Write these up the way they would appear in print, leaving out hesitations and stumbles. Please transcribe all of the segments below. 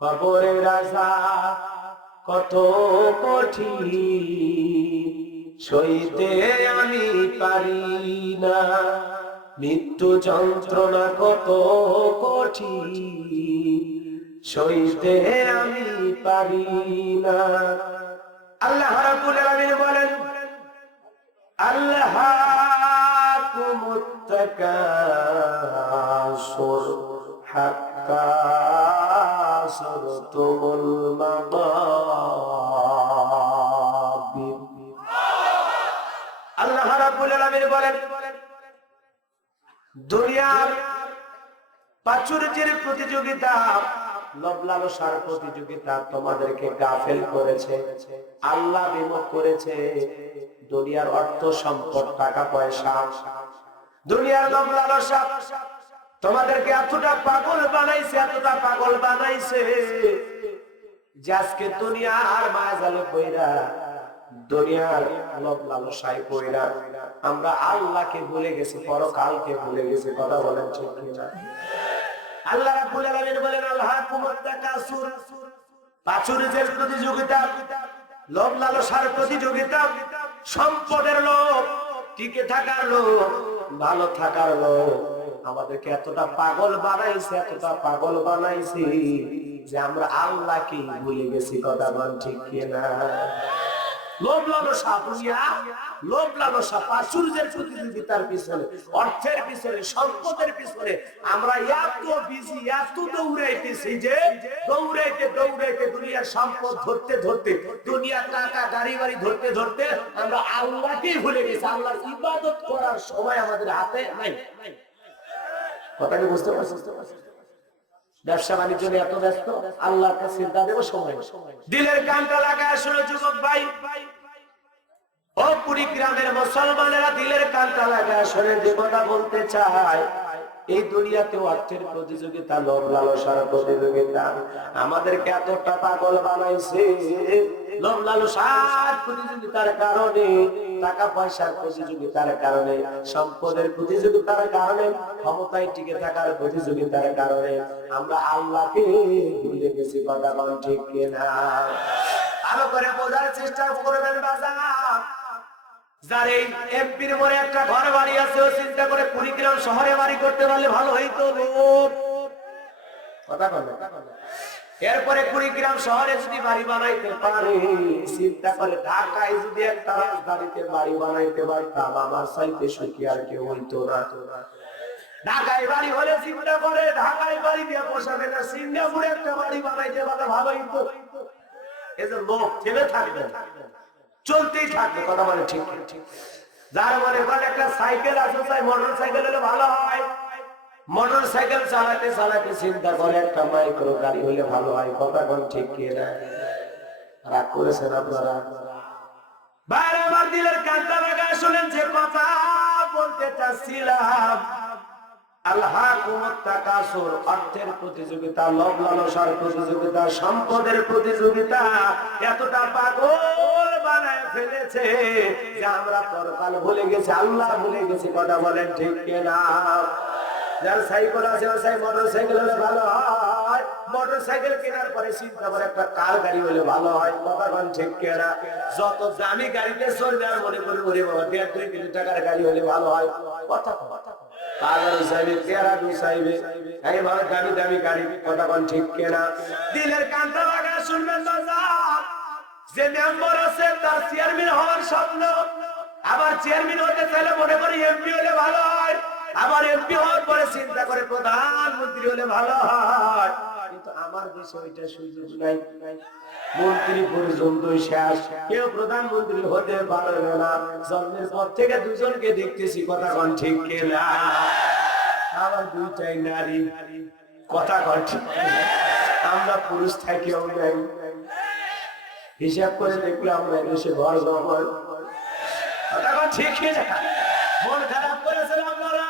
কবরের আযাব কত কঠিন, সইতে আমি পারি না। মৃত্যু যন্ত্রণা কত কঠিন, সইতে আমি পারি না। আল্লাহ রাব্বুল আলামিন বলেন, আল্লাহাকুমুত তাকাসুর হাত্তা যুরতুমুল মাকাবির। আল্লাহ রাব্বুল আলামিন বলেন, দুনিয়ার প্রাচুর্যের প্রতিযোগিতা, লোভ লালসার প্রতিযোগিতা তোমাদেরকে গাফেল করেছে, আল্লাহ বিমুখ করেছে। দুনিয়ার অর্থ সম্পদ, টাকা পয়সা, দুনিয়ার লোভ লালসা তোমাদেরকে এতটা পাগল বানাইছে, এতটা পাগল বানাইছে যে আজকে দুনিয়ার মায়াজালে পইরা, দুনিয়ার লোভ লালসায় পইরা আমরা আল্লাহকে ভুলে গেছি, পরকালকে ভুলে গেছি। কথা বলেন ঠিক কিনা? আল্লাহ রাব্বুল আলামিন বলেন, আল্লাহাকুমুত তাকাসুর, প্রাচুর্যের প্রতিযোগিতা, লোভ লালসার প্রতিযোগিতা, সম্পদের লোভ, টিকে থাকার লোভ, ভালো থাকার লোভ আমাদেরকে এতটা পাগল বানাইছে, এতটা পাগল বানাইছে যে আমরা আল্লাহকে ভুলে গেছি। কথা বলেন ঠিক কিনা? লোভ লালসা, দুনিয়া লোভ লালসা, প্রাচুর্যের প্রতিযোগিতার পিছনে, অর্থের পিছনে, সম্পদের পিছনে আমরা এত বিজি, এত দৌড়াইতেছি যে দৌড়াইতে দৌড়াইতে দুনিয়ার সম্পদ ধরতে ধরতে, দুনিয়ার টাকা গাড়ি বাড়ি ধরতে ধরতে আমরা আল্লাহকেই ভুলে গেছি। আল্লাহর ইবাদত করার সময় আমাদের হাতে নাই। কথা কি বুঝতে পারছেন? ব্যবসা বাণিজ্য নিয়ে এত ব্যস্ত, আল্লাহর কাছে চিন্তা দেব সময়। দিলের কানটা লাগায় শুনে যুবক ভাই ও কুড়িগ্রামের মুসলমানেরা, দিলের কানটা লাগায় শুনে যে কথা বলতে চায়, এই দুনিয়াতে অর্থের প্রতিযোগিতা, লোভ লালসার প্রতিযোগিতা আমাদেরকে এতটা পাগল বানাইছে। লোভ লালসার প্রতিযোগিতার কারণে, টাকা পয়সার প্রতিযোগিতার কারণে, সম্পদের প্রতিযোগিতার কারণে, ক্ষমতায় টিকে থাকার প্রতিযোগিতার কারণে আমরা আল্লাহকে ভুলে গেছি। কথা বলেন ঠিক কিনা? ভালো করে বোঝার চেষ্টা করবেন বাজার। যার এই এমপির মনে একটা ঘর বাড়ি আছে, ও চিন্তা করে কুড়িগ্রাম শহরে বাড়ি করতে পারলে ভালো হইতো। কথা বলেন। এরপরে কুড়িগ্রাম শহরে যদি বাড়ি বানাইতে পারে, চিন্তা করে ঢাকায় যদি একটা রাজধানীতে বাড়ি বানাইতে পারতাম, আমার চাইতে সুখী আর কেউ হইতো না। ঢাকায় বাড়ি হলে চিন্তা করে ঢাকায় বাড়ি দিয়ে পোষাবে না, সিঙ্গাপুরে একটা বাড়ি বানাইতে পারলে ভালো হইতো। এই যে লোক থেমে থাকবে, চলতেই থাকবে। কথা বলে ঠিক ঠিক? যার মনে করেন একটা সাইকেল আছে, চাই মোটর সাইকেল হলে ভালো হয়, মোটর সাইকেল চালাতে চালাতে চিন্তা করে একটা মাইক্রো গাড়ি হলে ভালো হয়। কথা কোন ঠিক কিনা? রাগ করেছেন আপনারা? বারবার দিলের কানটা লাগায় শুনেন যে কথা বলতে চাচ্ছিলাম। আল্লাহাকুমুত তাকাসুর, অর্থের প্রতিযোগিতা, লোভ লালসার প্রতিযোগিতা, সম্পদের প্রতিযোগিতা এতটা পাগল বানায় ফেলেছে যে আমরা পরকাল ভুলে গেছি, আল্লাহ ভুলে গেছি। কথা বলেন ঠিক কিনা? যার সাইকেল আছে, ও সাই মোটর সাইকেল হলে ভালো হয়, মোটর সাইকেল কেনার পরে চিন্তা করে একটা কার গাড়ি হলে ভালো হয়। কথা বলেন ঠিক কিনা? যত দামি গাড়িতে চলবে আর মনে করে ওরে বাবা 1.5-2 কোটি টাকার গাড়ি হলে ভালো হয়। কথা কথা দিলের কান্তা লাগা শুনবেন বাজার। যে মেম্বার আছে তার চেয়ারম্যান হওয়ার স্বপ্ন, আবার চেয়ারম্যান হতে চাইলে মনে করি এমপি হলে ভালো হয়, আবার এমপি হওয়ার পরে চিন্তা করে প্রধানমন্ত্রী হলে ভালো হয়। কিন্তু আমার দেশে ওইটা সুযোগ নাই। মন্ত্রী পর্যন্ত শেষ, কেউ প্রধানমন্ত্রী হতে পারবে না। জন্মের পর থেকে দুজনকে দেখতেছি। কথা কোন ঠিক কিনা? আবার দুইটাই নারী। কথা কোন ঠিক? আমরা পুরুষ থাকিও নাই। হিসাব করে দেখলে আমরা দেশে ঘর জমাই। কথা কোন ঠিক কিনা? মন খারাপ করেছেন আপনারা?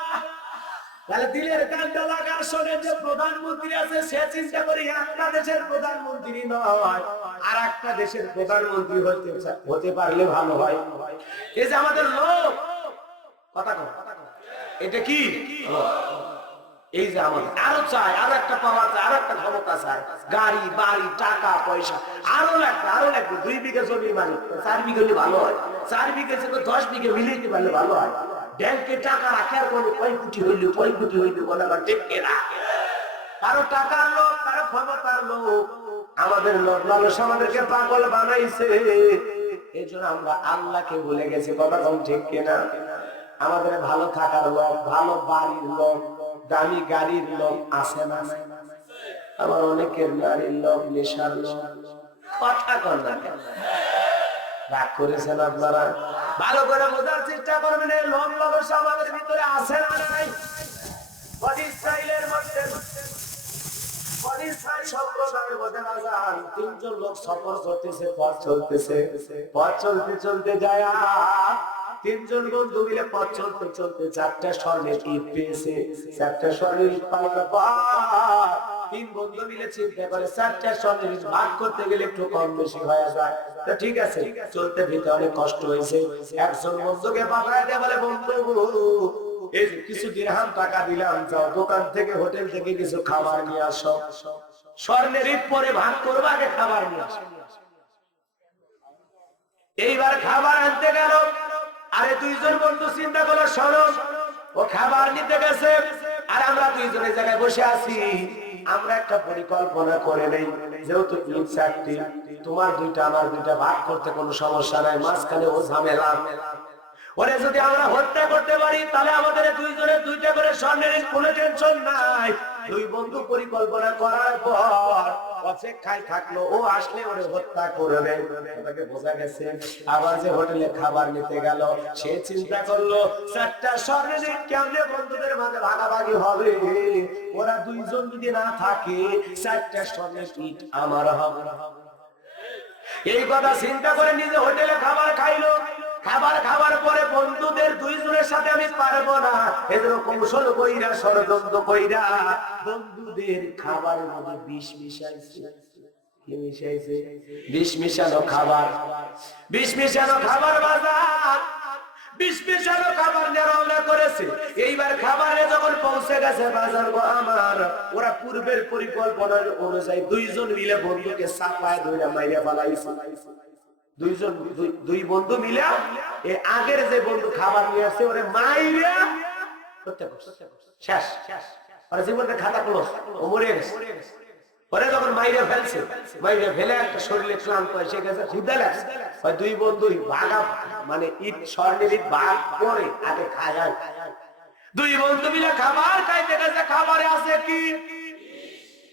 তাহলে দিলের কানটা লাগা শোনেন যে প্রধানমন্ত্রী আছে, সে চিন্তা করি একটা দেশের প্রধানমন্ত্রী নয়, আর একটা দেশের প্রধানমন্ত্রী হতে পারলে ভালো হয়। এই যে আমাদের লোক, কথা কয়, এটা কি এই যে আমাদের আরো চাই, আরো একটা পাওয়ার চাই, আরো একটা ক্ষমতা চাই, গাড়ি বাড়ি টাকা পয়সা আরো লাগবে, আরো লাগবে। 2 বিঘা জমির মালিক 4 বিঘা হলে ভালো হয়, 4 বিঘা থেকে 10 বিঘা মিলিয়ে পারলে ভালো হয়। ব্যাংকে টাকা রাখে আর কোনো কয় কোটি হইলে বলে আমার টেকে রাখে। কারো টাকার লোক, কারো ক্ষমতার লোক। আমাদের লোক লালসা আমাদেরকে পাগল বানাইছে। এই জন্য আমরা আল্লাহকে ভুলে গেছি। কথা কম ঠিক কিনা? আমাদের ভালো থাকার লোক, ভালো বাড়ির লোক, দামি গাড়ির লোক আছে না? আমার অনেকের নারীর লোক, নেশার লোক। কথা কন না, রাগ করেছেন আপনারা? ভালো করে বোঝার চেষ্টা করবেন, এই লোক লালসা আমাদের ভিতরে আছে না নাই? বডি স্টাইলের মধ্যে তিনজন লোক সফর করতেছে, পথ চলতেছে, পথ চলতে চলতে যায় তিনজন বন্ধু মিলে পথ চলতে চলতে 4টা স্বর্ণের ইট পেয়েছে। 4টা স্বর্ণের ইট পাওয়ার পর 3 বন্ধু মিলে চিন্তা করে 4টা স্বর্ণের ইট ভাগ করতে গেলে একটু কম বেশি হয়ে যায়। তো ঠিক আছে, চলতে ফিরতে অনেক কষ্ট হয়েছে। একজন বন্ধুকে পাঠায় দেয়, বলে বন্ধু এই কিছু দিরহাম টাকা দিলাম, যাও দোকান থেকে হোটেল থেকে কিছু খাবার নিয়ে আসো। স্বর্ণের ইট পরে ভাগ করবো, আগে খাবার নিয়ে আসো। এইবার খাবার আনতে গেল। আরে 2 জন বন্ধু চিন্তা করলো, শোনো, ও খাবার নিতে গেছে আর আমরা 2 জনের জায়গায় বসে আছি। আমরা একটা পরিকল্পনা করে নেই, যেহেতু ইট 4টি, তোমার 2টা আমার 2টা, ভাগ করতে কোনো সমস্যা নাই, মাঝখানে ও ঝামেলা। ওরে যদি আমরা হত্যা করতে পারি তাহলে আমাদের 2 জনের 2টা করে স্বর্ণের কোনো টেনশন নাই। 2 বন্ধু পরিকল্পনা করার পর অপেক্ষায় থাকলো, ও আসলে ওরে হত্যা করবে। তাকে বোঝা গেছে। আবার যে হোটেলে খাবার নিতে গেল, সে চিন্তা করলো 4টা স্বর্ণের ইট কেমনে বন্ধুদের মাঝে ভাগাভাগি হবে। ওরা 2 জন যদি না থাকে 4টা স্বর্ণের ইট আমার হবে। এই কথা চিন্তা করে নিজে হোটেলে খাবার খাইলো। খাবার খাবার পরে বন্ধুদের 2 জনের সাথে আমি পারবো না, এদের কৌশল কইরা, ষড়যন্ত্র কইরা বন্ধুদের খাবারের মধ্যে বিষ মিশাইছে। কি মিশাইছে? বিষ মিশানো খাবার। বিষ মিশানো খাবার বাজার, বিষ মিশানো খাবার নিয়ে রওনা করেছে। এইবার খাবারে যখন পৌঁছে গেছে বাজার আমার, ওরা পূর্বের পরিকল্পনার অনুযায়ী 2 জন মিলে বন্ধুকে চাপায় ধরে মাইরা ফেলাইছে। 2 বন্ধু মিলে আগের যে বন্ধু খাবার নিয়ে আসছে ওরে মাইরা হত্যা করছে। শেষ, ওরা জীবনের খাতা ক্লোজ, ও মরে গেছে। ওরে যখন মাইরা ফেলছে, মাইরা ফেলে একটা শরীরে ক্লান্ত এসে গেছে, ক্ষুধা লাগছে। ওই 2 বন্ধু ভাগা, মানে ইট, স্বর্ণের ইট ভাগ করে আগে খায়। 2 বন্ধু মিলে খাবার খাইতে গেছে, খাবারে আছে কি?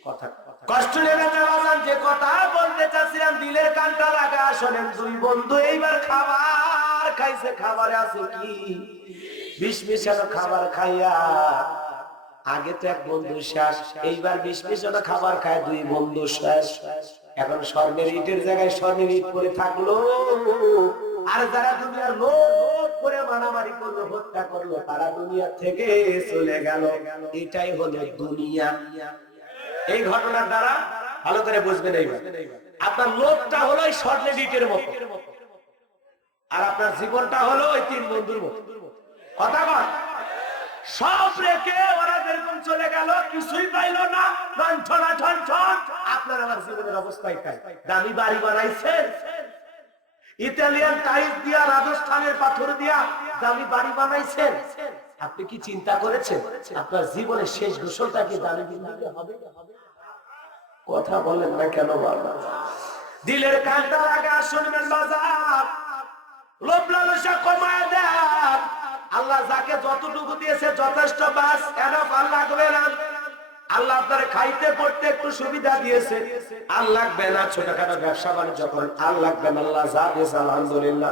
কথা কষ্ট লেগেছে বাজান, যে কথা বলতে চাচ্ছিলাম দিলের কানটা লাগা শোনেন। 2 বন্ধু এইবার খাবার খাইছে, খাবারে আছে কি? বিষ মিশানো খাবার খাইয়া আগে তো 1 বন্ধু শেষ, এইবার বিষ মিশানো খাবার খায় 2 বন্ধু শেষ। এখন স্বর্ণের ইটের জায়গায় স্বর্ণের ইট পরে থাকলো। আর যারা দুনিয়ার লোক করে মারামারি করলো, হত্যা করলো, তারা দুনিয়া থেকে চলে গেল। এটাই হলো দুনিয়া। এই ঘটনার দ্বারা ভালো করে বুঝবেন, এইবার আপনার লোকটা হলো এই স্বর্ণের ইটের মতো, আর আপনার জীবনটা হলো ওই 3 বন্ধুর মতো। কথা বল, সব রেখে ওরা যেরকম চলে গেল, কিছুই পাইলো না, ঠনঠনা ঠনঠন। আপনার আমার জীবনের অবস্থায় তাই। দামি বাড়ি বানাইছেন, ইতালিয়ান টাইলস দিয়া, রাজস্থানের পাথর দিয়া দামি বাড়ি বানাইছেন। আপনি কি চিন্তা করেছেন আপনার জীবনের শেষ গোসলটা কি দামি দিতে হবে? কথা বলেন না কেন বাবা? দিলের কানটা লাগা শুনবেন বাজার, লোভ লালসা কমায় দেন। আল্লাহ যাকে যতটুকু দিয়েছে যথেষ্ট, বাস, এনাফ। আর লাগবে না। আল্লাহ আপনার খাইতে পড়তে একটু সুবিধা দিয়েছে, আর লাগবে না। ছোটখাটো ব্যবসা বাণিজ্য করেন, আর লাগবে না। আল্লাহ যা দিয়েছে আলহামদুলিল্লাহ,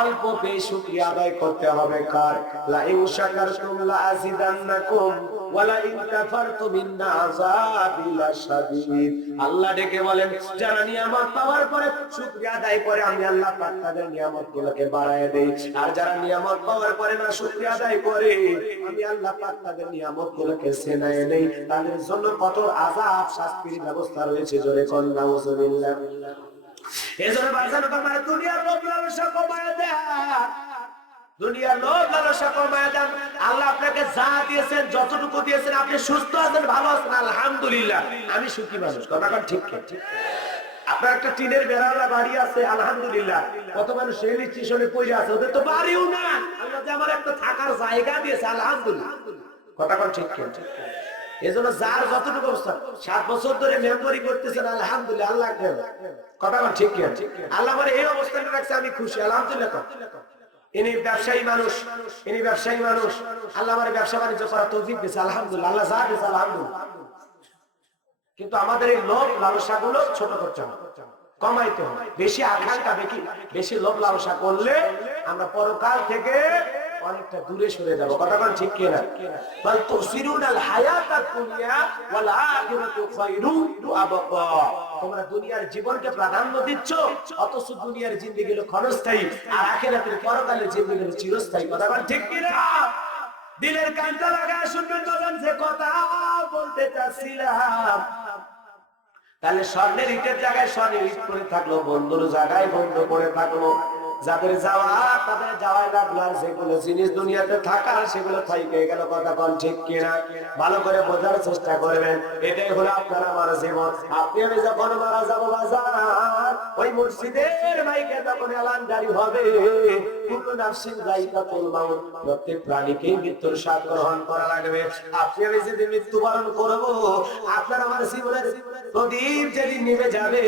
অল্প পেয়ে শুকরিয়া আদায় করতে হবে। কার? লা ইন শাকারতুম লা আযিদান্নাকুম ওয়া লা ইন কাফারতুম ইন্না আযাবি লাশাদীদ। আল্লাহ ডেকে বলেন, যারা নিয়ামত পাওয়ার পরে শুকরিয়া আদায় করে, আমি আল্লাহ পাক তাদের নিয়ামতগুলোকে বাড়ায় দেই। আর যারা নিয়ামত পাওয়ার পরে না শুকরিয়া আদায় করে, আমি আল্লাহ পাক তাদের নিয়ামতগুলোকে ছেনায় দেই। তাদের জন্য কত আযাব, শাস্তির ব্যবস্থা রয়েছে। জোরে কোন নাউযুবিল্লাহ। এজন্য বাঁচানো তোমার দুনিয়ার লোভ লালসা কমায় দেয়। দুনিয়ার লোভ লালসা কমায় দেন। আল্লাহ আপনাকে যা দিয়েছেন, যতটুকু দিয়েছেন, আপনি সুস্থ আছেন, ভালো আছেন, আলহামদুলিল্লাহ, আমি সুখী মানুষ। কথা কোন ঠিক ঠিক? আপনার একটা টিনের বেড়াওয়ালা বাড়ি আছে, আলহামদুলিল্লাহ। কত মানুষ রেল স্টেশনে পড়ে আছে, ওদের তো বাড়িও না, আল্লাহ যে আমার একটা থাকার জায়গা দিয়েছে, আলহামদুলিল্লাহ। কথা কোন ঠিক ঠিক? এজন্য যার যতটুকু অবস্থা, 7 বছর ধরে মেম্বরি করতেছেন, আলহামদুলিল্লাহ, আল্লাহ কথা কোন ঠিক ঠিক? আল্লাহ আমার এই অবস্থানে রাখছে, আমি খুশি, আলহামদুলিল্লাহ। ইনি ব্যবসায়ী মানুষ, ইনি ব্যবসায়ী মানুষ, আল্লাহ আমার ব্যবসা বাণিজ্য করার তৌফিক দিয়েছে, আলহামদুলিল্লাহ, আল্লাহ যা দিয়েছে, আলহামদুলিল্লাহ। কিন্তু আমাদের এই লোভ লালসা গুলো ছোট করতে হবে, কমাইতে হবে। বেশি আকাঙ্ক্ষা, বেশি লোভ লালসা করলে আমরা পরকাল থেকে অনেকটা দূরে সরে যাব। কথা বলেন ঠিক কিনা? বল তুসিরুনাল হায়াতাদ দুনিয়া ওয়াল আখিরাতু খায়রুন ওয়া আবকা। তোমরা দুনিয়ার জীবনকে প্রাধান্য দিচ্ছ, অথচ দুনিয়ার জিন্দেগি হলো ক্ষণস্থায়ী, আর আখিরাতের পরকালের জিন্দেগি হলো চিরস্থায়ী। কথা বলেন ঠিক কিনা? দিলের কানটা লাগায় শুনবেন বাজান, যে কথা বলতে চাচ্ছিলাম। তাহলে স্বর্ণের ইটের জায়গায় স্বর্ণের ইট করে থাকলো, বন্ধুর জায়গায় বন্ধু করে থাকলো। যাদের যাওয়া তাদের যাওয়াই লাগলো, আর যেগুলো জিনিস দুনিয়াতে থাকার সেগুলো থাইকে গেল। কথা কোন ঠিক কিনা? ভালো করে বোঝার চেষ্টা করবেন। এটাই হলো আপনার আমার জীবন। আপনি আমি যখন মারা যাবো বাজার, ওই মসজিদের মাইকে তখন এলান জারি হবে, কুল্লু নাফসিন যায়িকাতুল মাউত, প্রত্যেক প্রাণীকেই মৃত্যুর স্বাদ গ্রহণ করা লাগবে। আপনি আমি যেদিন মৃত্যুবরণ করব, আপনার আমার জীবনের প্রদীপ যেদিন নিভে যাবে,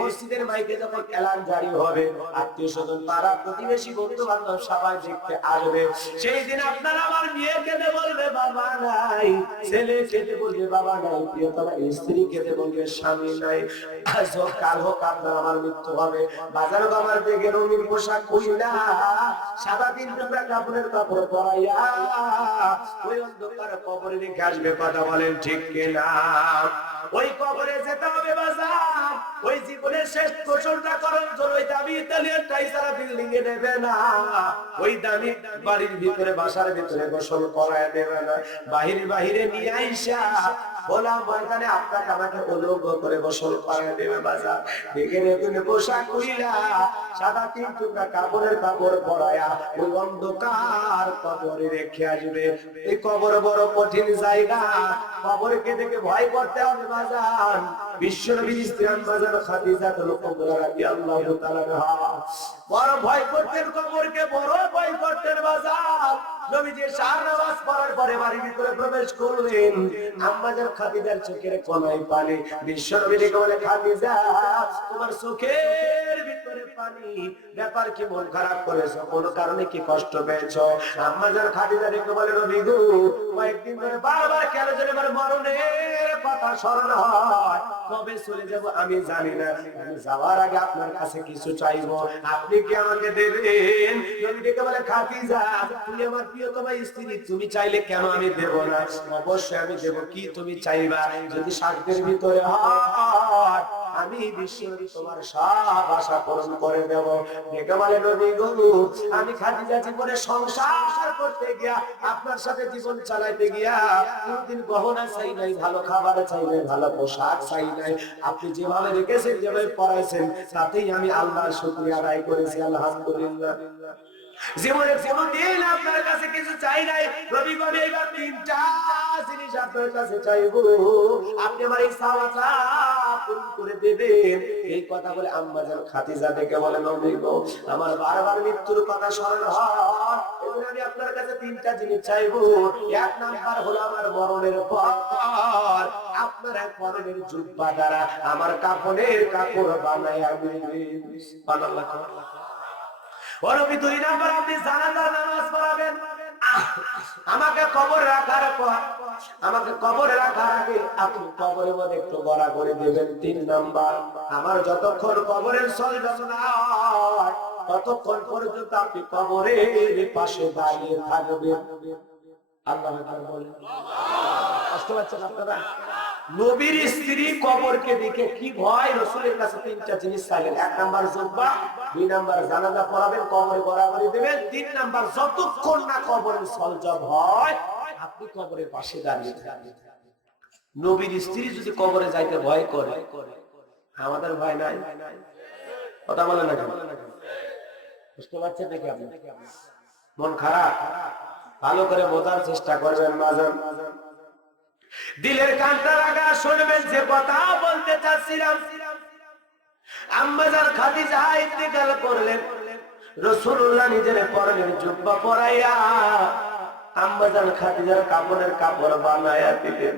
মসজিদের মাইকে যখন এলান জারি হবে, আত্মীয় স্বজন, পাড়া প্রতিবেশী, বন্ধু বান্ধব সবাই দেখতে আসবে। সেই দিন আপনার আমার মেয়ে কেঁদে বলবে বাবা নাই, ছেলে কেঁদে বলবে বাবা নাই, প্রিয়তমা স্ত্রী কেঁদে বলবে স্বামী নাই। আজ হোক কাল হোক আপনার আমার মৃত্যু হবে। বাজার আমার দেখে রঙিন পোশাক কইলা, সাদা 3 টুকরা কাপড়ের কাপড় পরাইয়া ওই অন্ধকার কবরে রেখে আসবে। কথা বলেন ঠিক কিনা? ওই কবরে যেতে হবে বাজার, ওই জীবনের শেষ গোসলটা করার জন্য ওই দামি ইতালিয়ান টাইসারা বিল্ডিং এ নেবে না, ওই দামি বাড়ির ভিতরে বাসার ভিতরে গোসল করায় দেবে না, বাহিরে বাহিরে নিয়ে আইসা বলা ময়দানে আপনাকে আমাকে উলঙ্গ করে গোসল করায় দেবে বাজার। দেখে নতুন পোশাক কইলা, সাদা 3 টুকরা কাপড়ের কাপড় পরায়া ওই অন্ধকার কবরে রেখে আসবে। এই কবর বড় কঠিন জায়গা, কবরকে দেখে ভয় করতে হবে বাজার। বিশ্বনবী স্ত্রী বাজার খাদিজাতুল কুবরা রাদিয়াল্লাহু তাআলা বড় ভয় করতেন কবরকে, বড় ভয় করতেন বাজার। নবীজি সার নামাজ পড়ার পরে বাড়ির ভিতরে প্রবেশ করলেন, আম্মাজান খাদিজার চোখের কোনায় পানি। বিশ্বনবী ডেকে বলে, খাদিজা তোমার চোখের ভিতরে পানি, ব্যাপার কি, মন খারাপ করেছো, কোন কারণে কি কষ্ট পেয়েছো? আম্মাজান খাদিজা ডেকে বলে, নবী গো, কয়েকদিন ধরে বারবার কেন যেন আমার মরণের কথা স্মরণ হয়, কবে চলে যাব আমি জানি না, আমি যাওয়ার আগে আপনার কাছে কিছু চাইবো, আপনি কি আমাকে দেবেন? নবী ডেকে বলে, খাদিজা তুমি আমার প্রিয়তমা স্ত্রী, তুমি চাইলে কেন আমি দেব না? অবশ্যই আমি দেব। কি তুমি চাইবা? যদি সাধ্যের ভিতরে হয় আমি বিশ্বনবী তোমার সব আশা পূরণ করে দেব। ডেকে বলে, নবী গো, আমি খাদিজা জীবনে সংসার করতে গিয়া, আপনার সাথে জীবন চালাইতে গিয়া কোনদিন গহনা চাই নাই, ভালো খাবার চাই নাই, ভালো পোশাক চাই নাই। আপনি যেভাবে রেখেছেন, যেভাবে পড়াইছেন, তাতেই আমি আল্লাহর শুকরিয়া আদায় করেছি, আলহামদুলিল্লাহ। জীবনে কোনদিন আপনার কাছে কিছু চাই নাই। রবি গো, এবার 3টা জিনিস আপনার কাছে চাইবো, আপনি আমার এই চাওয়াটা পূরণ করে দেবেন। এই কথা বলে আম্মাজান খাদিজা ডেকে বলে, নবী গো, আমার বারবার মৃত্যুর কথা স্মরণ হয়, এজন্য আমি আপনার কাছে 3টা জিনিস চাইবো। 1 নাম্বার হলো আমার মরণের পর আপনার এক মরণের জুব্বা দ্বারা আমার কাফনের কাপড় বানায়া দিবেন। সুবহানাল্লাহ। ওরবি 2 নাম্বার আপনি জানাজার নামাজ পড়াবেন। আমাকে কবরে রাখার পর, আমাকে কবরে রাখার আগে আপনি কবরের মধ্যে একটু গড়া করে দেবেন। 3 নাম্বার, আমার যতক্ষণ কবরের সলজম না হয় ততক্ষণ পর্যন্ত আপনি কবরের পাশে দাঁড়িয়ে থাকবেন। আল্লাহু আকবার বলেন। কষ্ট পাচ্ছেন আপনারা? নবীর স্ত্রী কবরকে দেখে কি ভয়, রাসূলের কাছে 3টা জিনিস চাইলেন। 1 নাম্বার জুব্বা, 2 নাম্বার জানাজা পড়াবেন, কবরে গড়াগড়ি দিবেন, 3 নাম্বার যতক্ষণ না কবরের সলজব হয় আপনি কবরের পাশে দাঁড়িয়ে থাকবেন। নবীর স্ত্রী যদি কবরে যাইতে ভয় করে, আমাদের ভয় নাই? কথা বলেন না কেন? বুঝতে পারছেন নাকি আপনি? মন খারাপ, ভালো করে বোঝার চেষ্টা করবেন বাজান, দিলের কানটা লাগা শুনবেন যে কথা বলতে চাচ্ছিলাম। আম্মাজান খাদিজা ইন্তেকাল করলেন, রাসূলুল্লাহ নিজের পরনের জুব্বা পরাইয়া আম্মাজান খাদিজার কাপড়ের কাপড় বানায়া দিলেন।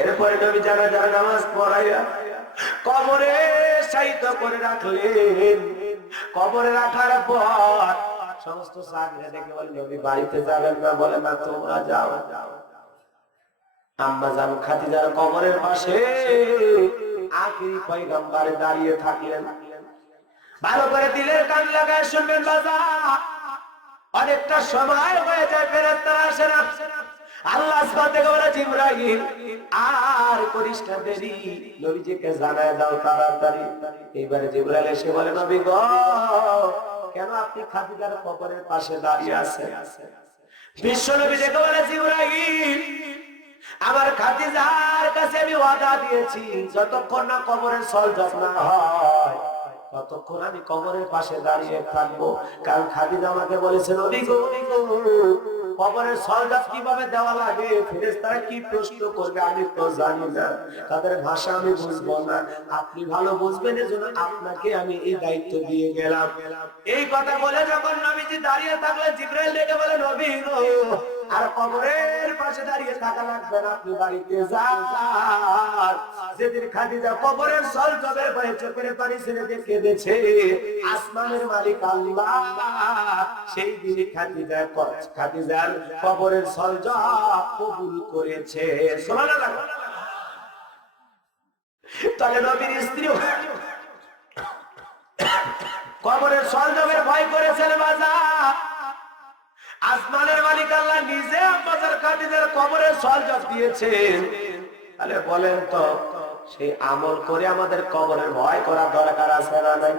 এরপরে নবী জানাজার নামাজ পড়াইয়া কবরে শায়িত করে রাখলেন। কবরে রাখার পর সমস্ত সাহাবীরা দেখে বলে, নবী বাড়িতে যাবেন না? বলে, না, তোমরা যাও। আম্মাজান খাদিজার কবরের পাশে আখিরি পয়গম্বর দাঁড়িয়ে থাকলেন। ভালো করে দিলের কান লাগায় শুনবেন বাজার, অনেকটা সময় হয়ে যায়, ফেরেশতারা আসে না। আল্লাহ আসমান থেকে বলে, জিবরাইল আর করিস না দেরি, নবীজিকে জানায় দাও তাড়াতাড়ি। এইবারে জিবরাইল এসে বলে, নবী গো, কেন আপনি খাদিজার কবরের পাশে দাঁড়িয়ে আছেন? বিশ্ব নবী দেখে বলে, জিবরাইল, আমার খাদিজার কাছে আমি ওয়াদা দিয়েছি, যতক্ষণ না কবরের সলজত না হয় ততক্ষণ আমি কবরের পাশে দাঁড়িয়ে থাকবো। কারণ খাদিজা আমাকে বলেছে, নবী গো, কবরের সলজত কিভাবে দেওয়া লাগে, ফেরেশতারা কি প্রশ্ন করবে আমি তো জানি না, তাদের ভাষা আমি বুঝবো না, আপনি ভালো বুঝবেন, এজন্য আপনাকে আমি এই দায়িত্ব দিয়ে গেলাম। এই কথা বলে যখন নবীজি দাঁড়িয়ে থাকলেন, জিবরাইল ডেকে বলে, নবী গো, আর কবরের পাশে দাঁড়িয়ে থাকা লাগবে না, আপনি বাড়িতে যান। যেদিন খাদিজা কবরের সলজতের ভয়ে চোখের পানি ছেড়ে দিয়ে কেঁদেছে আসমানের মালিক আল্লাহ, সেই দিন খাদিজার কবরের সলজত কবুল করেছে। সুবহানাল্লাহ। তাহলে নবীর স্ত্রী কবরের সলজতের ভয় করেছেন বাজার, আসমানের মালিক আল্লাহ নিজে আম্মাজান খাদিজার কবরের সলজত দিয়েছেন। তাহলে বলেন তো, সেই আমল করে আমাদের কবরের ভয় করা দরকার আছে না নাই?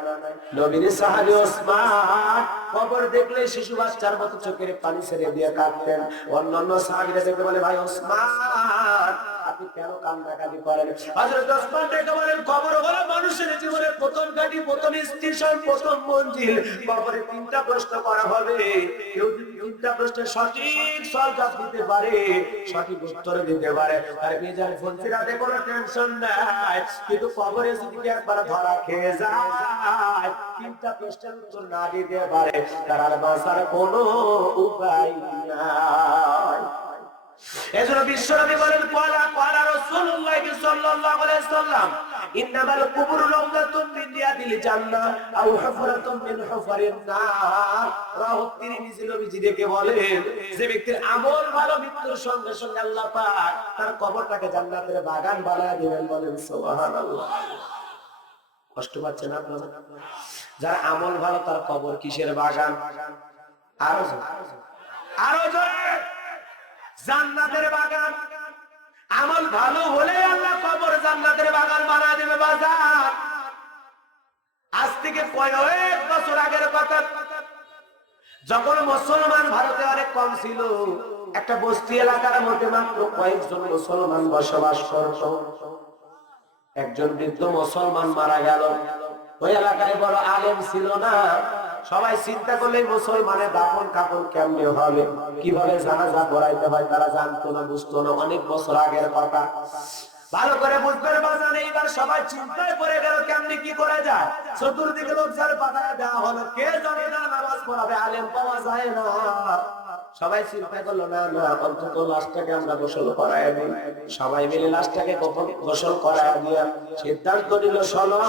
নবীর সাহাবী ওসমান কবর দেখলে শিশু বাচ্চার মতো চোখের পানি ছেড়ে দিয়ে কাঁদতেন। অন্যান্য সাহাবীরা দেখে বলে, ভাই ওসমান, আপনি কেন কান্নাকাটি করেন? হযরত ওসমান দেখে বলেন, কবর হলো মানুষের জীবনের প্রথম ঘাঁটি, প্রথম স্টেশন, প্রথম মঞ্জিল। কবরে তিনটা প্রশ্ন করা হবে, কেউ যদি তিনটা প্রশ্নের সঠিক সলজত দিতে পারে, সঠিক উত্তর দিতে পারে, আর মিজান ফজিলাতে কোনো টেনশন নাই। কিন্তু কবরে যদি একবার ধরা খেয়ে যায়, তিনটা প্রশ্নের উত্তর না দিতে পারে, তার বাঁচার কোনো উপায় নাই। এজন্য বিশ্বনবী বলেন, ক্বালা রাসূলুল্লাহ সাল্লাল্লাহু আলাইহি ওয়াসাল্লাম, ইন্নামাল কুবুরু রাওযাতুম মিন রিয়াদিল জান্নাহ আও হুফরাতুম মিন হুফারিন নার। রাওয়াহ তিরমিজি। নবীজি দেখে বলেন, যে ব্যক্তির আমল ভালো, মৃত্যুর সঙ্গে সঙ্গে আল্লাহ পাক তার কবরটাকে জান্নাতের বাগান বানায় দিবেন। বলেন সুবহানাল্লাহ। কষ্ট পাচ্ছেন আপনারা? যার আমল ভালো তার কবর কিসের বাগান? আরো জোরে, জান্নাতের বাগান। আমল ভালো হলে আল্লাহ কবর জান্নাতের বাগান বানায় দেবে বাজার। আজ থেকে কয়েক বছর আগের কথা, যখন মুসলমান ভারতে অনেক কম ছিল, একটা বস্তি এলাকার মধ্যে মাত্র কয়েকজন মুসলমান বসবাস করত। একজন বৃদ্ধ মুসলমান মারা গেল। ওই এলাকায় বড় আলেম ছিল না। সবাই চিন্তা করলে মুসলমানের দাফন কাফন কেমনে হবে, কিভাবে জানাজা পড়াইতে হয় তারা জানতো না, বুঝতো না। অনেক বছর আগের কথা, ভালো করে বুঝবেন বাজান। এইবার সবাই চিন্তায় পড়ে গেল, কেমনে কি করে যায়। চতুর্দিকে লোক যার পাঠায় দেওয়া হলো, কে জানে না নামাজ পড়াবে, আলেম পাওয়া যায় না। সবাই চিন্তা করলো, না না, অন্তত লাশটাকে আমরা গোসল করায় দিই। সবাই মিলে লাশটাকে গোসল করায় দিয়া সিদ্ধান্ত নিল, শোনো,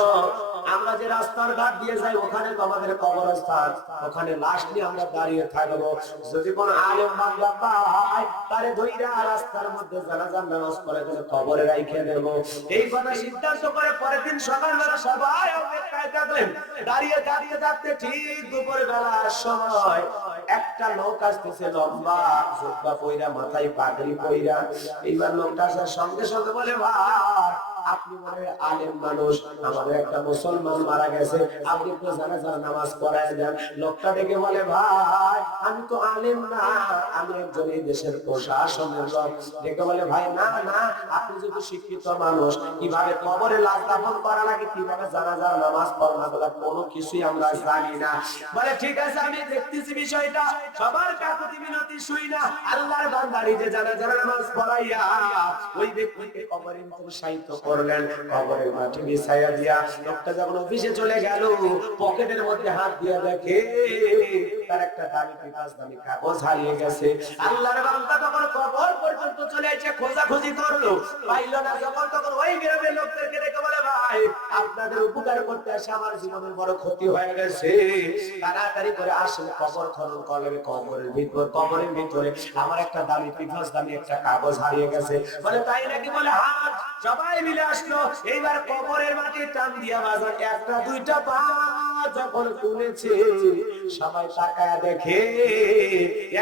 আমরা যে রাস্তার ঘাট দিয়ে যাই ওখানে তো আমাদের কবরস্থান, ওখানে লাশ নিয়ে আমরা দাঁড়িয়ে থাকবো। যদি কোন আলেম বান্দা পায়, তারে ধইরা রাস্তার মধ্যে জানাজার নামাজ পড়ে করে কবরে রাইখে দেব। এই কথা সিদ্ধান্ত করে পরের দিন সকালবেলা সবাই অপেক্ষায় থাকলেন। দাঁড়িয়ে দাঁড়িয়ে থাকতে ঠিক দুপুর বেলার সময় একটা লোক আসতেছে, লম্বা জুব্বা পইরা, মাথায় পাগড়ি পইরা। এইবার লোকটা আসার সঙ্গে সঙ্গে বলে, ভাই আপনি বলে আলেম মানুষ, আমাদের একটা মুসলমান মারা গেছে, আপনি একটু জানাজার নামাজ পড়ায় দেন। লোকটা ডেকে বলে ভাই আমি তো আলেম না, আমি একজন এই দেশের প্রশাসনের লোক। ডেকে বলে ভাই না না, আপনি যদি শিক্ষিত মানুষ, কিভাবে কবরে লাশ দাফন করা লাগে, কিভাবে জানাজার নামাজ পড়া বলে কোনো কিছুই আমরা জানি না। বলে ঠিক আছে আমি দেখতেছি বিষয়টা, সবার কাকুতি মিনতি শুই না, আল্লাহর বান্দা নিজে জানাজার নামাজ পড়াইয়া ওই ব্যক্তিকে কবরের ভিতরে শায়িত করলেন। কবরের মাটি বিছাইয়া দিয়া লোকটা যখন অফিসে চলে গেল, পকেটের মধ্যে হাত দিয়া দেখে তার একটা দামি পেপার দামি কাগজ হারিয়ে গেছে। আল্লাহর বান্দা তখন কবর পর্যন্ত চলে এসে খোঁজাখুঁজি করলো, পাইল না। যখন তখন ওই গ্রামের লোকদেরকে ডেকে বলে ভাই আপনাদের উপকার করতে আসে আমার জীবনের বড় ক্ষতি হয়ে গেছে, তাড়াতাড়ি করে আসেন কবর খনন করলেন। কবরের ভিতরে আমার একটা দামি পেপার দামি একটা কাগজ হারিয়ে গেছে। বলে তাই নাকি? বলে হাত সবাই মিলে আসলো। এইবার কবরের মাটি টান দিয়া বাজার একটা দুইটা পা যখন তুলেছে, সবাই তাকায় দেখে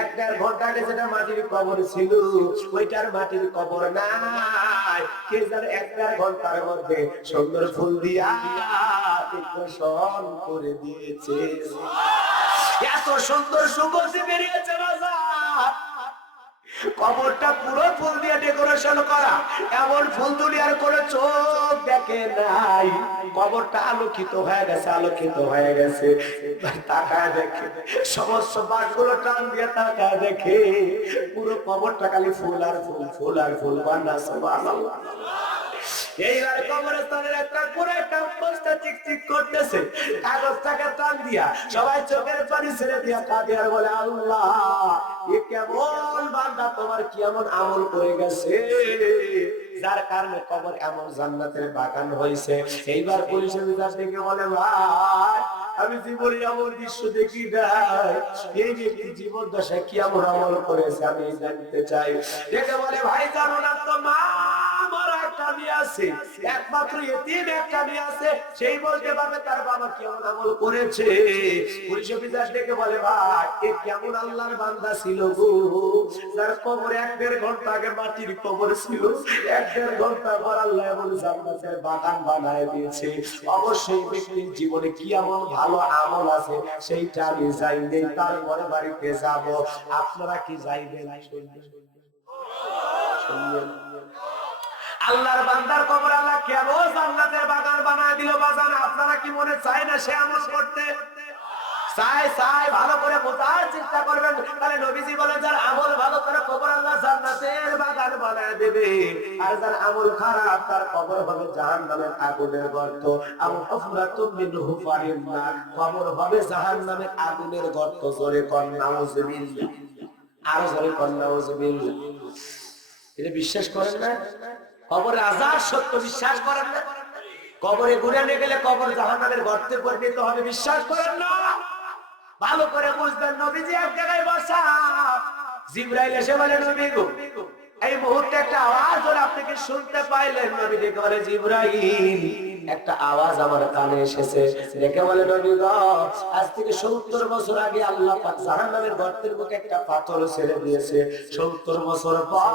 1-1.5 ঘন্টা আগে যেটা মাটির কবর ছিল ওইটার মাটির কবর নাই। কে যেন 1-1.5 ঘন্টার মধ্যে সুন্দর ফুল দিয়া ডেকোরেশন করে দিয়েছে। এত সুন্দর সুগন্ধি বেরিয়েছে বাজার, কবরটা পুরো ফুল দিয়ে ডেকোরেশন করা, এমন ফুল দুনিয়ার করে চোখ দেখে নাই। কবরটা আলোকিত হয়ে গেছে, আলোকিত হয়ে গেছে। তাকায় দেখে সমস্ত বাসগুলো টান দিয়ে তাকায় দেখে পুরো কবরটা খালি ফুল আর ফুল, ফুল আর ফুল। বান্না সুবহানাল্লাহ। এইবার কবরস্থানের একটা পুরো একটা অবস্থা চিকচিক করতেছে, কাগজটাকে টান দিয়া সবাই চোখের পানি ছেড়ে দিয়া কাঁদে আর বলে আল্লাহ এ কেমন বান্দা, তোমার কি এমন আমল করে গেছে যার কারণে কবর এমন জান্নাতের বাগান হয়েছে। এইবার পুলিশের বিকাশ থেকে বলে ভাই আমি জীবনে এমন দৃশ্য দেখি নাই, এই ব্যক্তি জীবন দশায় কি এমন আমল করেছে আমি জানতে চাই। দেখে বলে ভাই জানো না তো মা একমাত্র এতিম একটা মেয়ে আছে, সেই বলতে পারবে তার বাবা কেমন আমল করেছে। পুলিশ অফিসার ডেকে বলে ভাই এ কেমন আল্লাহর বান্দা ছিল গো, যার কবর 1-1.5 ঘন্টা আগে মাটির কবর ছিল, 1-1.5 ঘন্টা পর আল্লাহ এমন জান্নাতের বাগান বানায় দিয়েছে। অবশ্যই ব্যক্তির জীবনে কি এমন ভালো আমল আছে সেইটা আমি যাইবেন, তারপরে বাড়িতে যাব। আপনারা কি যাইবেন? আল্লাহর বান্দার কবর আল্লাহ কেন জান্নাতের বাগান বানায় দিল বাজান? আপনারা কি মনে চায় না সে আমল করতে? চাই ভালো করে বোঝার চেষ্টা করবেন। তাহলে নবীজি বলেন যার আমল ভালো করে কবর আল্লাহ জান্নাতের বাগান বানায় দেবে, আর যার আমল খারাপ তার কবর হবে জাহান্নামের আগুনের গর্ত। আম-হুফরাতুম মিন হুফারিন নার, কবর হবে জাহান্নামের আগুনের গর্ত। জোরে কোন নাউযুবিল্লাহ, আর জোরে কোন নাউযুবিল্লাহ। এটা বিশ্বাস করেন না? কবরের আযাব সত্য বিশ্বাস করেন না? কবরে ঘুরে নিয়ে গেলে কবর জাহান্নামের গর্তে পরিণত হবে বিশ্বাস করেন না? ভালো করে বুঝবেন। নবীজি এক জায়গায় বসা, জিবরাইল এসে বলে নবী গো এই মুহূর্তে একটা আওয়াজ ওর আপনি কি শুনতে পাইলেন? নবী ডেকে বলে জিবরাইল একটা আওয়াজ আমার কানে এসেছে। ডেকে বলে নবী গো আজ থেকে 70 বছর আগে আল্লাহ পাক জাহান্নামের গর্তের মুখে একটা পাথর ছেড়ে দিয়েছে। 70 বছর পর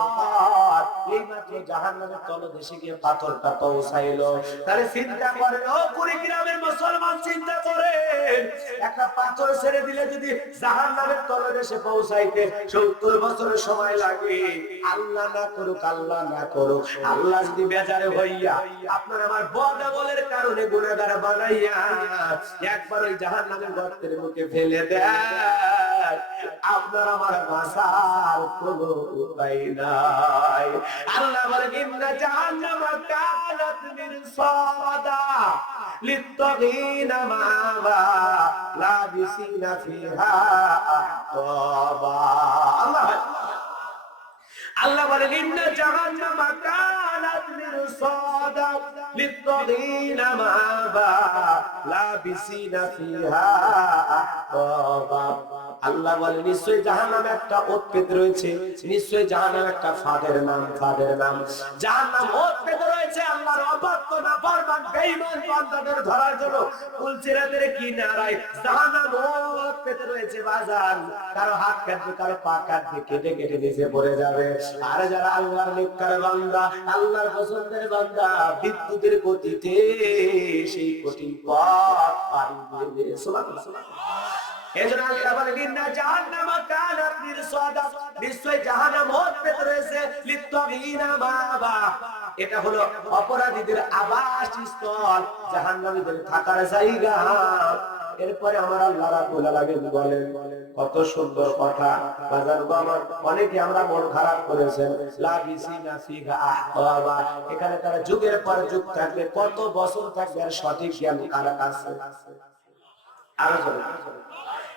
এই মাত্র জাহান্নামের তলদেশে গিয়ে পাথরটা পৌঁছাইলো। তাহলে চিন্তা করেন ও কুড়িগ্রামের মুসলমান, চিন্তা করেন একটা পাথর ছেড়ে দিলে যদি জাহান্নামের তলদেশে পৌঁছাইতে 70 বছরের সময় লাগে। আল্লাহ না করুক, আল্লাহ না করুক, আল্লাহ যদি বেজারে হইয়া আপনার আমার বদ আমলের কারণে গুনাহগার বানাইয়া একবার ওই জাহান্নামের গর্তের মুখে ফেলে দেয়, আপনার আমার বাঁচার কোনো উপায় নাই। আল্লাহ বলেন ইন্না জাহান্নামা কানাত মিরসাদা লিত্তাগিনা মাআবা লাবিসিনা ফিহা আহকাবা। আল্লাহ বলেন ইন্না জাহান্নামা কানাত মিরসাদা লিত্তাগিনা মাআবা লাবিসিনা ফিহা আহকাবা। আল্লাহ বলেন নিশ্চয়ই জাহান্নামে একটা উৎপেদ রয়েছে, নিশ্চয়ই জাহান্নামে একটা ফাঁদের নাম, ফাঁদের নাম জাহান্নাম। উৎপেদ রয়েছে আল্লাহর অবাধ্য নাফরমান বেঈমান বান্দাদের ধরার জন্য কুলসিরাতের কিনারায় জাহান্নাম পেতে রয়েছে বাজান। কারো হাত কাটবে, কারো পা কাটবে, কেটে কেটে নিচে পড়ে যাবে। আর যারা আল্লাহর নেককার বান্দা, আল্লাহর পছন্দের বান্দা, বিদ্যুতের গতিতে সেই কঠিন পথ পাড়ি দিবে। সুবহানাল্লাহ। এজন্য আল্লাহ বলেন ইন্না জাহান্নামা কানাত মিরসাদা, নিশ্চয় জাহান্নাম পেতে রয়েছে লিত্তাগিনা মাবা। এটা হলো অপরাধীদের আবাসস্থল, জাহান্নামীদের থাকার জায়গা। এরপরে আমার আল্লাহ রাব্বুল আলামিন বলেন, কত সুন্দর কথা বাজার আমার। অনেকে আমরা মন খারাপ করেছেন, লাবিসিনা ফিহা আহকাবা, এখানে তারা যুগের পর যুগ থাকবে, কত বছর থাকবে আর সঠিক জ্ঞান কার কাছে? আরো জোরে।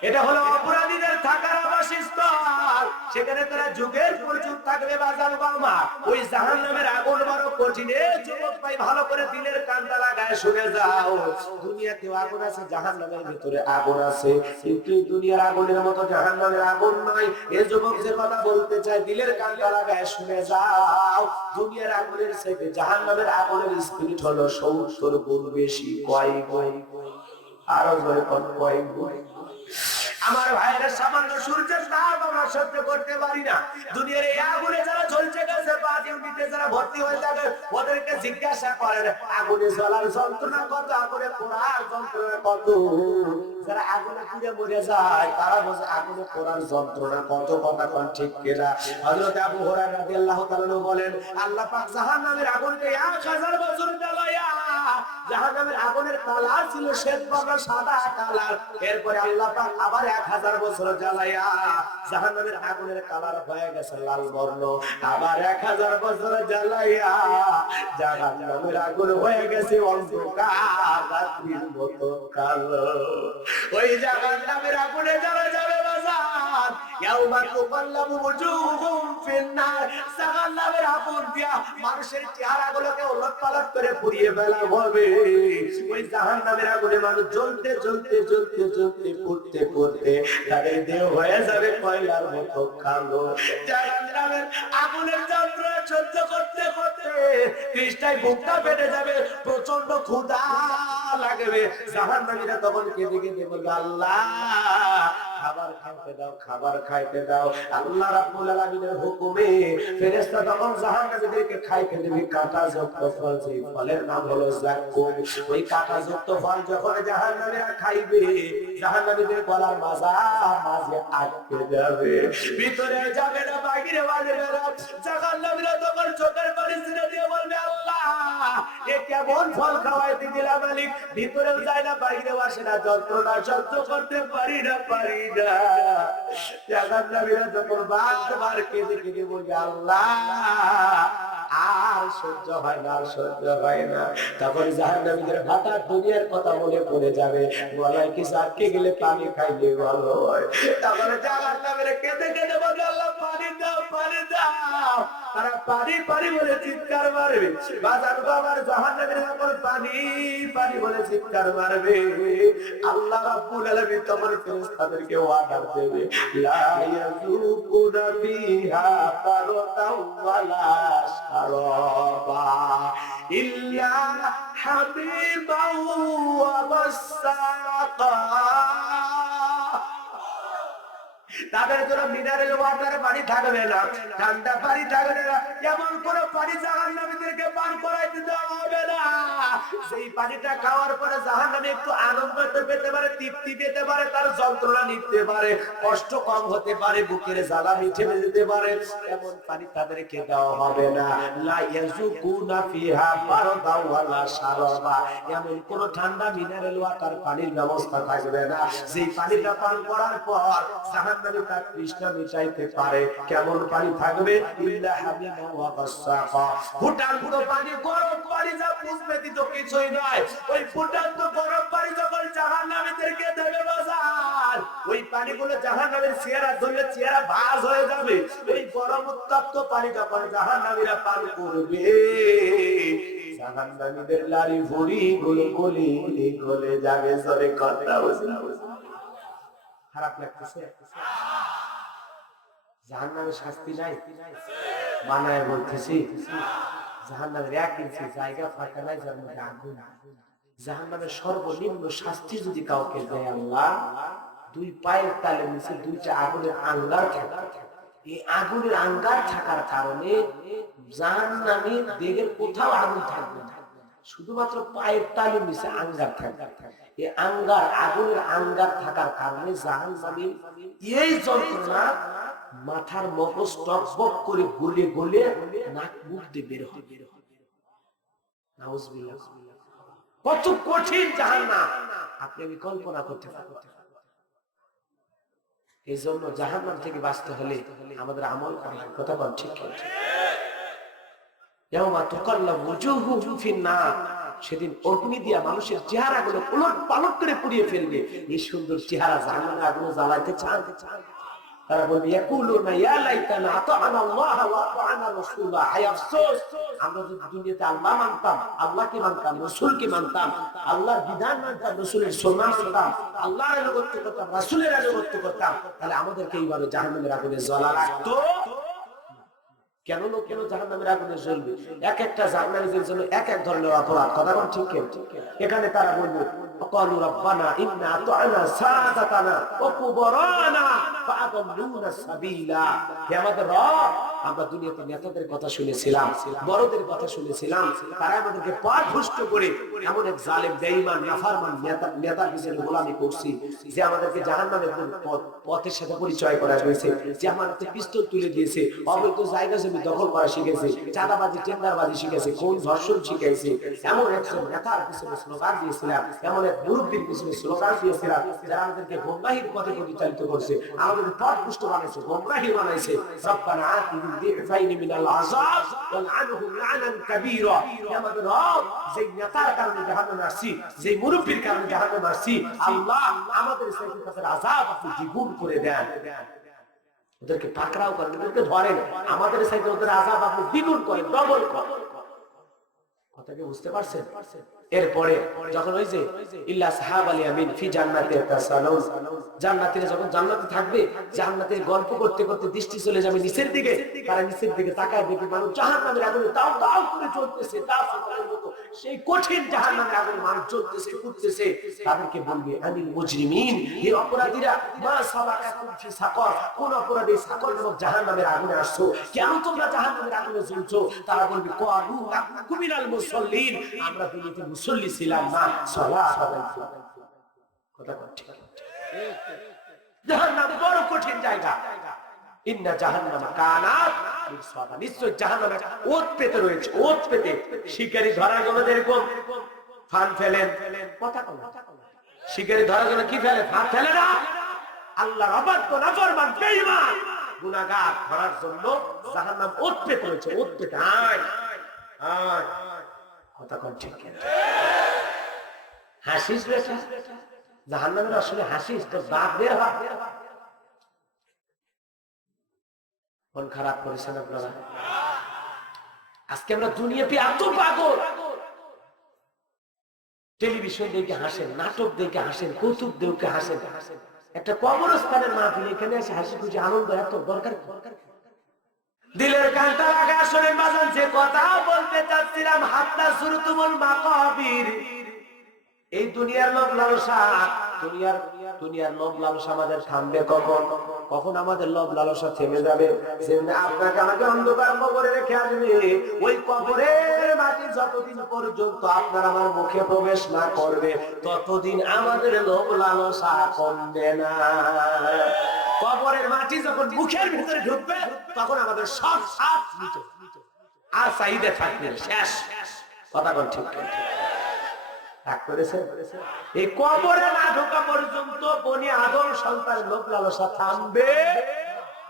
এটা হলো অপরাধীদের থাকার আবাসস্থল, সেখানে তারা যুগের পর যুগ থাকবে বাজার বাবা। ওই জাহান্নামের আগুন বড় কঠিন। যুবক ভাই ভালো করে দিলের কানটা লাগায় শুনে যাও, দুনিয়াতেও আগুন আছে, জাহান্নামের ভিতরে আগুন আছে, কিন্তু দুনিয়ার আগুনের মতো জাহান্নামের আগুন নয়। এই যুবক যে কথা বলতে চায়, দিলের কানটা লাগায় শুনে যাও, দুনিয়ার আগুনের চাইতে জাহান্নামের আগুনের স্পিরিট হলো 70 গুণ বেশি। কয় গুণ? আরো জোরে কোন কয় গুণ? আমার ভাইয়েরা, সামান্য সূর্যের তাপ আমরা সহ্য করতে পারি না। দুনিয়ার এই আগুনে যারা জ্বলছে গেছে, বাতি উঠিতে যারা ভর্তি হয়ে যাবে, ওদেরকে জিজ্ঞাসা করেন আগুনে জ্বলার যন্ত্রণা কত, আগুনে পোড়ার যন্ত্রণা কত। যারা আগুনে পুড়ে মরে যায় তারা বলে আগুনে পোড়ার যন্ত্রণা কত। কথা কোন ঠিক কিনা? হযরত আবু হুরায়রা রাদিয়াল্লাহু তাআলা বলেন, আল্লাহ পাক জাহান্নামের আগুনকে 1000 বছর জ্বালায়া, জাহান্নামের আগুনের কালার ছিল শ্বেত বর্ণ, সাদা কালার। এরপরে আল্লাহ পাক আবার 1000 বছর জ্বালায়া জাহান্নামের আগুনের কালার হয়ে গেছে লাল বর্ণ। আবার 1000 বছর জ্বালায়া জাহান্নামের আগুন হয়ে গেছে অন্ধকার রাত্রির মতো কালো। ওই জাহান্নামের আগুনে যারা যাবে বাজার, ইয়াউমা তুকাল্লাবু ওয়াজুহুম ফিন-নার, জাহান্নামের আগুন দিয়া মানুষের চেহারাগুলোকে ওলটপালট করে পুড়িয়ে ফেলা হবে। ওই জাহান্নামের আগুনে মানুষ জ্বলতে জ্বলতে জ্বলতে জ্বলতে পুড়তে পুড়তে তাদের দেহ হয়ে যাবে কয়লার মতো কালো। জাহান্নামের আগুনের যন্ত্রণা সহ্য করতে করতে তৃষ্ণায় বুকটা ফেটে যাবে, প্রচন্ড ক্ষুধা লাগবে। জাহান্নামীরা তখন কেঁদে কেঁদে বলবে, আল্লাহ খাবার খাইতে দাও, খাবার খাইতে দাও। আল্লাহ রাব্বুল আলামিনের হুকুমে ফেরেশতা তখন জাহান্নামীদেরকে খাইতে দেবে কাঁটাযুক্ত ফল, সেই ফলের নাম হলো যাক্কুম। ওই কাঁটাযুক্ত ফল যখন জাহান্নামীরা খাইবে, জাহান্নামীদের গলার মাঝে আটকে যাবে, ভিতরে যাবে না, বাইরে আসবে না। জাহান্নামীরা তখন চোখের পানি ছেড়ে দিয়ে বলবে, আল্লাহ এ কেমন ফল খাওয়াইতে দিলা মালিক, ভিতরেও যায় না, বাইরেও আসে না, যন্ত্রণা সহ্য করতে পারি না, পারি না। জাহান্নামীরা যখন বারবার কেঁদে কেঁদে বলবে, আল্লাহ আর সহ্য হয় না, আর সহ্য হয় না, তখন জাহান্নামীদের হঠাৎ দুনিয়ার কথা মনে পড়ে যাবে, গলায় কিছু আটকে গেলে পানি খাইলে ভালো হয়। তখন জাহান্নামীরা কেঁদে কেঁদে বলবে, আল্লাহ পানি দাও, পানি দাও। তারা পানি পানি বলে চিৎকার মারবে। বাজার বাবার জাহান্নামীরা যখন পানি পানি বলে চিৎকার মারবে, আল্লাহ রাব্বুল আলামিন তখন ফেরেশতাদেরকে অর্ডার দেবে, লা ইয়াযুকুনা ফিহা বারদাও ওয়ালা শারাবা ইল্লা হাবিবাও ওয়া ওয়াসাকা। তাদের জন্য মিনারেল ওয়াটার পানি থাকবে না, ঠান্ডা পানি থাকবে না, এমন কোন পানি জাহান্নামীদেরকে পান করাইতে দেওয়া হবে না। সেই পানিটা খাওয়ার পরে জাহান্নামী একটু আনন্দ পেতে পারে, তৃপ্তি পেতে পারে, তার যন্ত্রণা নিতে পারে, কষ্ট কম হতে পারে, বুকের জ্বালা মিঠে যেতে পারে, এমন পানি তাদেরকে দেওয়া হবে না। লা ইয়াযুকুনা ফিহা বারদাও ওয়ালা শারাবা, এমন কোন ঠান্ডা মিনারেল ওয়াটার পানির ব্যবস্থা থাকবে না। সেই পানিটা পান করার পর জাহান্নামী তার তৃষ্ণা মিটাইতে পারে। কেমন পানি থাকবে? ইল্লা হামিমা ওয়া গাসসাকা, ফুটান্ত পানি, গরম পানি, যা বুঝবে তো কিছুই নয়। ওই ফুটান্ত গরম পানি যখন জাহান্নামীদেরকে দেবে বাজার, ওই পানিগুলো জাহান্নামীর চেহারা ধরলে চেহারা ভাঁজ হয়ে যাবে। ওই গরম উত্তপ্ত পানি যখন জাহান্নামীরা পান করবে, জাহান্নামীদের লারি ভুঁড়ি গুলো গলে যাবে। জোরে কথা বলুন। খারাপ লাগতেছে? জাহান্নামের শাস্তি নাই, মানায় বলতেছি। জাহান্নামের 1 ইঞ্চি জায়গা ফাঁকা নাই যার মধ্যে আগুন। জাহান্নামের সর্বনিম্ন শাস্তি যদি কাউকে দেয় আল্লাহ, 2 পায়ের তালের নিচে 2টা আগুনের আঙ্গার থাকে। এই আগুনের আঙ্গার থাকার কারণে জাহান্নামের দেহের কোথাও আগুন থাকবে না, শুধুমাত্র পায়ের তালের নিচে আঙ্গার থাকবে। এই আঙ্গার, আগুনের আঙ্গার থাকার কারণে জাহান্নামের এই যন্ত্রণা মাথার মগজ টকবক করে গলে গলে নাক মুখ দিয়ে বের হবে। নাউজুবিল্লাহ। কত কঠিন জাহান্নাম আপনি আমি কল্পনা করতে পারবেন। এই জন্য জাহান্নাম থেকে বাঁচতে হলে আমাদের আমল করা লাগে। কথা বল ঠিক ঠিক। ইয়াউমা তুকাল্লাবু ওজুহুহুম ফিন-নার, সেদিন অগ্নি দিয়া মানুষের চেহারাগুলো উলট পালট করে পুড়িয়ে ফেলবে। এই সুন্দর চেহারা জাহান্নামের আগুনে জ্বালাতে চান? তারা বলবে ইয়াকুলুনা ইয়া লাইতানা আতা'না আল্লাহ ওয়া আতা'না রাসূলা। হায় আফসোস, আমরা যদি দুনিয়াতে আল্লাহ মানতাম, আল্লাহকে মানতাম, রাসূলকে মানতাম, আল্লাহর বিধান মানতাম, রাসূলের সুন্নাহ মানতাম, আল্লাহর আনুগত্য করতাম, রাসূলের আনুগত্য করতাম, তাহলে আমাদেরকে এইভাবে জাহান্নামের আগুনে জ্বলা লাগতো কেন? লোক কেন জাহান্নামের আগুনে জ্বলবে? এক একটা জাহান্নামীদের জন্য এক এক ধরনের অপরাধ। কথা বল ঠিক ঠিক। এখানে তারা বলবে ক্বালু রাব্বানা ইন্না আতা'না সাদাতানা ওয়া কুবরানা ফাআদাল্লুনা সাবিলা। হে আমাদের রব, আমরা দুনিয়াতে নেতাদের কথা শুনেছিলাম, বড়দের কথা শুনেছিলাম, তারা আমাদেরকে পথভ্রষ্ট করে এমন এক জালেম, বেঈমান, নাফরমান নেতার পিছনে গোলামি করছি যে আমাদেরকে জাহান্নামের পথের সাথে পরিচয় করা হয়েছে, যে আমাদেরকে পিস্তল তুলে দিয়েছে, অবৈধ জায়গা জমি দখল করা শিখেছে, চাঁদাবাজি, টেন্ডারবাজি শিখেছে, খুন ধর্ষণ শিখেছে। এমন একজন নেতার পিছনে স্লোগান দিয়েছিলাম, এমন এক মুরব্বির পিছনে স্লোগান দিয়েছিলাম, যারা আমাদেরকে গোমরাহির পথে পরিচালিত করছে, আমাদের পথভ্রষ্ট বানাইছে, গোমরাহি বানাইছে। রব্বানা আতিহিম দি'ফাইনি মিনাল আযাব ওয়ালআনহুম লা'নান কাবীরা। আমাদের রব, যে নেতার কারণে জাহান্নামে আসছি, যে মুরব্বির কারণে জাহান্নামে আসছি, আল্লাহ আমাদের সেই তাদের আযাব আপনি দ্বিগুণ করে দেন। ওদেরকে পাকড়াও করেন, ওদেরকে ধরেন, আমাদের সাথে ওদের আযাব আপনি দ্বিগুণ করেন, ডবল করেন। কথাকে বুঝতে পারছেন? এরপরে যখন ওই যে ইল্লা সাহাবাল ইয়ামিন ফি জান্নাতি তাসালুন, জান্নাতীরা যখন জান্নাতে থাকবে, জান্নাতের গল্প করতে করতে দৃষ্টি চলে যাবে নিচের দিকে, তারা নিচের দিকে তাকায় দেখবে মানুষ জাহান্নামের আগুনে দাউ দাউ করে জ্বলতেছে, দাফনের মতো সেই কঠিন জাহান্নামের আগুনে মানুষ জ্বলতেছে, উঠতেছে। তাদেরকে বলবে আনিল মুজরিমিন, হে অপরাধীরা, মা সাবাকাকুম ফি সাকর, কোন অপরাধী সাকর নামক জাহান্নামের আগুনে আসছো, কেন তোমরা জাহান্নামের আগুনে জ্বলছো? তারা বলবে ক্বালু লাকুম মিনাল মুসাল্লিন, আমরা দুনিয়াতে মুসল্লি ছিলাম না, সালাত আদায় করতাম। কথা ঠিক। জাহান্নাম বড় কঠিন জায়গা। ইন্না জাহান্নামা কানাত মিরসাদা, নিশ্চয় জাহান্নামে ওত পেতে রয়েছে, ওত পেতে। শিকারী ধরার জন্য যেরকম ফান ফেলেন, কথা কম, শিকারী ধরার জন্য কি ফেলে? ফান ফেলে না। আল্লাহর অবাধ্য, নাফরমান, বেঈমান, গুনাহগার ধরার জন্য জাহান্নাম ওত পেতে রয়েছে, ওত পেতে। আয় আয়, কথা কম ঠিক। হাসিস বেশি, জাহান্নামের আসলে হাসিস তো দাঁত বের হয়। মন খারাপ করেছেন আপনারা? আজকে আমরা দুনিয়াতে এত পাগল, টেলিভিশন দেখে হাসেন, নাটক দেখে হাসেন, কৌতুক দেখে হাসেন। একটা কবরস্থানের মাহফিল, এখানে এসে হাসি খুশি আনন্দ এত দরকার। দিলের কানটা লাগা শোনেন বাজান, যে কথা বলতে চাচ্ছিলাম, হাত্তা সুরতুমুল মাকাবির। এই দুনিয়ার লোভ লালসা, দুনিয়ার লোভ লালসা আমাদের থামবে কখন? কখন আমাদের লোভ লালসা থেমে যাবে? যেমন আপনাকে আমাকে অন্ধকার কবরে রেখে আসবে, ওই কবরের মাটি যতদিন পর্যন্ত আপনার আমার মুখে প্রবেশ না করবে, ততদিন আমাদের লোভ লালসা কমবে না। কবরের মাটি যখন মুখের ভিতরে ঢুকবে, তখন আমাদের সব সাপ নিচে আর চাহিদা থাকবে শেষ। কথা বল ঠিক ঠিক। এই কবরে না ঢোকা পর্যন্ত বনি আদম সন্তানের লোভ লালসা থামবে।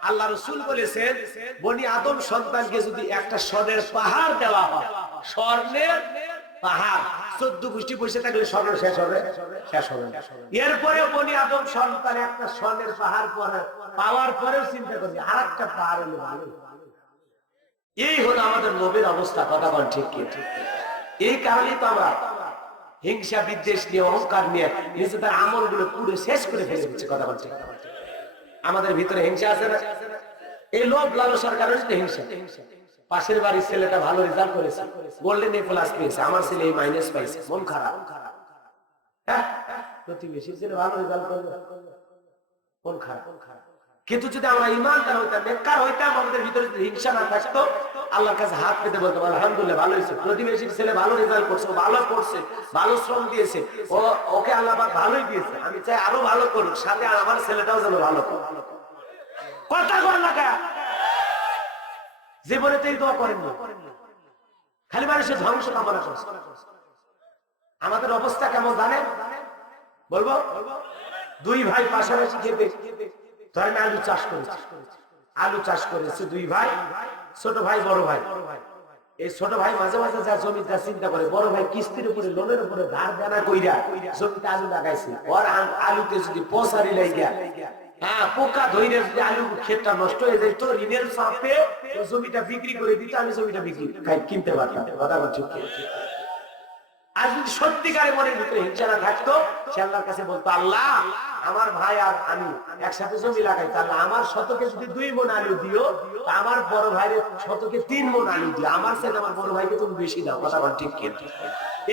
আল্লাহ রাসূল বলেছেন, বনি আদম সন্তানকে যদি একটা স্বর্ণের পাহাড় দেওয়া হয়, স্বর্ণের পাহাড়, 14 গোষ্ঠী বসে থাকলে স্বর্ণ শেষ হবে? শেষ হবে। এরপরে বনি আদম সন্তান একটা স্বর্ণের পাহাড় পাওয়ার পরেও চিন্তা করবে আরেকটা পাহাড় হলে ভালো। এই হলো আমাদের লোভের অবস্থা। কথা বল ঠিক কি? এই কারণেই তো আমরা হিংসা, বিদ্বেষ নিয়ে, অহংকার নিয়ে নিজেদের আমলগুলো পুরো শেষ করে ফেলে দিচ্ছে। কথা বলছে, আমাদের ভিতরে হিংসা আছে না? এই লোভ লালসার কারণে হিংসা। পাশের বাড়ির ছেলেটা ভালো রেজাল্ট করেছে, গোল্ডেন এ প্লাস পেয়েছে, আমার ছেলে এই মাইনাস পাইছে, মন খারাপ। প্রতিবেশীর ছেলে ভালো রেজাল্ট করবে, মন খারাপ। কিন্তু যদি আমরা ইমানদার হইতাম, নেককার হইতাম, আমাদের ভিতরে যদি হিংসা না থাকতো, আল্লাহর কাছে হাত পেতে বলতাম আলহামদুলিল্লাহ ভালো হয়েছে, প্রতিবেশীর ছেলে ভালো রেজাল্ট করছে, ভালো করছে, ভালো শ্রম দিয়েছে, ওকে আল্লাহ পাক ভালোই দিয়েছে, আমি চাই আরো ভালো করুক, সাথে আমার ছেলেটাও যেন ভালো করুক। কথা কর না কা জীবনে তো এই দোয়া করেন না, খালি মানুষের ধ্বংস কামনা করছে। আমাদের অবস্থা কেমন জানেন? বলবো, দুই ভাই পাশাপাশি খেতে, ধরেন আলু চাষ করেছে, আলু চাষ করেছে দুই ভাই, ছোট ভাই বড় ভাই। এই ছোট ভাই মাঝে মাঝে যা জমিটা চিন্তা করে, বড় ভাই কিস্তির উপরে লোনের উপরে ধার দেনা কইরা জমিতে আলু লাগাইছে, ওর আলুতে যদি পচারি লাগিয়া পোকা ধরে যদি আলু ক্ষেতটা নষ্ট হয়ে যায়, তো ঋণের চাপে জমিটা বিক্রি করে দিতে আমি জমিটা বিক্রি কিনতে পারতাম। কথা ঠিক। আর যদি সত্যিকারে মনের ভিতরে হিংসা না থাকতো, সে আল্লাহর কাছে বলতো আল্লাহ আমার ভাই আর আমি একসাথে জমি লাগাই, তাহলে আমার শতকে যদি 2 মণ আলু দিও, আমার বড় ভাইয়ের শতকে 3 মণ আলু দিও, আমার সাথে আমার বড় ভাইকে তুমি বেশি দাও। কথা ঠিক কিনা?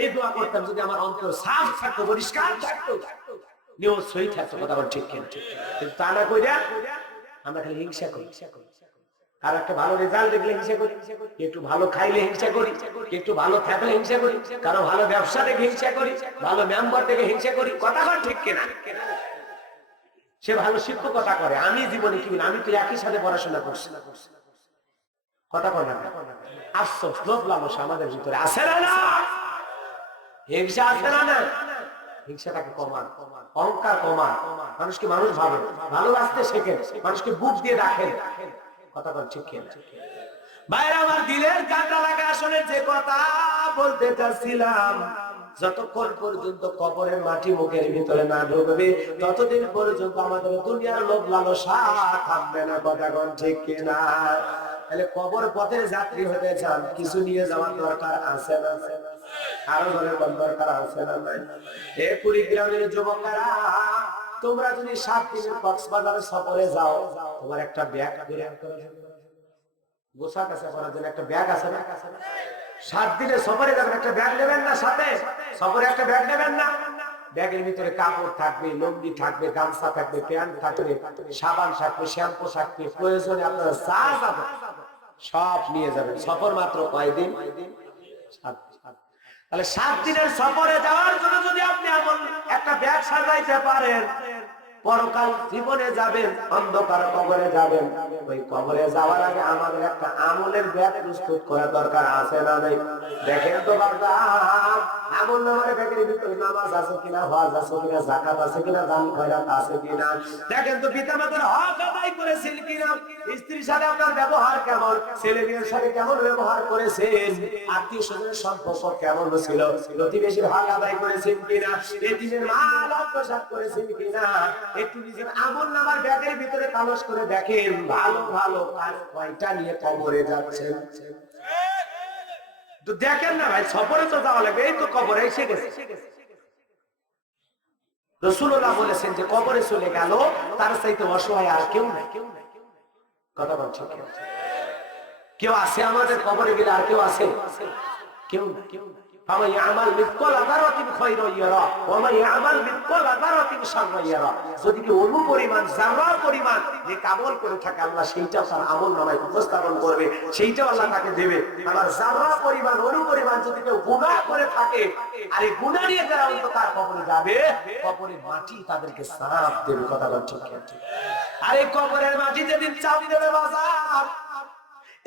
এই দোয়া করতাম যদি আমার অন্তর সাফ থাকতো, পরিষ্কার থাকতো, নিয়ত সহি থাকতো। কথা ঠিক কিনা? কিন্তু তা না কইরা আমরা খালি হিংসা করি। আর একটা ভালো রেজাল্ট দেখলে হিংসা করি, একটু ভালো খাইলে হিংসা করি, একটু ভালো থাকলে হিংসা করি, কারো ভালো ব্যবসা দেখে হিংসা করি, ভালো মেম্বার দেখে হিংসা করি। কথা ঠিক কিনা? সে ভালো শিক্ষকতা করে, আমি জীবনে কি, আমি তো একই সাথে পড়াশোনা করছি। কথা কর না? আফসোস, লোভ লালসা আমাদের ভিতরে আছে না? হিংসা আছে না? হিংসাটাকে কমান, অহংকার কমান, মানুষকে মানুষ ভাবে, ভালোবাসতে শেখেন, মানুষকে বুক দিয়ে রাখেন। কথা ঠিক কিনা? বাইরে আমার দিলের কাটা লাগা, আসলে যে কথা বলতে চাচ্ছিলাম, যতক্ষণ পর্যন্ত কবরের মাটি মুখের ভিতরে না ঢুকবে, ততদিন পর্যন্ত আমাদের দুনিয়ার লোভ লালসা থাকবে না। কথা ঠিক কিনা? তাহলে কবর পথের যাত্রী হতে চান, কিছু নিয়ে যাওয়ার দরকার আছে না? আরো ধরে দরকার আছে না? এ কুড়িগ্রামের যুবকেরা, তোমরা যদি 7 দিনের কক্সবাজার সফরে যাও, তোমার একটা ব্যাগ গোছাক আছে করার জন্য একটা ব্যাগ আছে না? 7 দিনে সফরে যাবেন, একটা ব্যাগ নেবেন না সাথে? সফরে একটা ব্যাগ নেবেন না? ব্যাগের ভিতরে কাপড় থাকবে, লুঙ্গি থাকবে, গামছা থাকবে, প্যান্ট থাকবে, সাবান থাকবে, শ্যাম্পু থাকবে, প্রয়োজনে আপনারা যা যাবেন সব নিয়ে যাবেন। সফর মাত্র কয়দিন? 7 দিন। তাহলে 7 দিনের সফরে যাওয়ার জন্য যদি আপনি এমন একটা ব্যাগ সাজাইতে পারেন, পরকাল জীবনে যাবেন, অন্ধকার কবরে যাবেন, ওই কবরে যাওয়ার আগে আমাদের একটা আমলের ব্যাগ প্রস্তুত করা দরকার আছে না? নাই? দেখেন তো বাবা, আমল নামার ব্যাগের ভিতরে নামাজ আছে কিনা, হজ আছে কিনা, যাকাত আছে কিনা, দান খয়রাত আছে কিনা, দেখেন তো পিতামাতার হক আদায় করেছেন কিনা, স্ত্রীর সাথে আপনার ব্যবহার কেমন, ছেলে মেয়ের সাথে কেমন ব্যবহার করেছেন, আত্মীয় স্বজনের সম্পর্ক কেমন ছিল, প্রতিবেশীর হক আদায় করেছেন কিনা, এতিমের মাল আত্মসাৎ করেছেন কিনা, একটু নিজের আমল নামার ব্যাগের ভিতরে তালাশ করে দেখেন, ভালো ভালো কাজ কয়টা নিয়ে কবরে যাচ্ছেন। তো দেখেন না ভাই, সফরে তো যাওয়া লাগবে, এই তো কবরে এসে গেছে। রাসূলুল্লাহ বলেছেন যে কবরে চলে গেল, তার চাইতে অসহায় আর কেউ নাই। কথা বলছি, কেউ আছে আমাদের কবরে গেলে? আর কেউ আছে? কেউ না। যদি কি অনু পরিমাণ জাররা পরিমাণ যে কামল করে থাকে, আল্লাহ সেইটাও তার আমল নামায় উপস্থাপন করবে, সেইটাও আল্লাহ তাকে দেবে। আবার জাররা পরিমাণ, অনু পরিমাণ যদি কেউ গুনাহ করে থাকে, আর এই গুনাহ নিয়ে যারা অন্তত কবরে যাবে, কবরের মাটি তাদেরকে সাফ দেবে। কথা বলছে, আর এই কবরের মাটি যেদিন চাপ দেবে বাজার,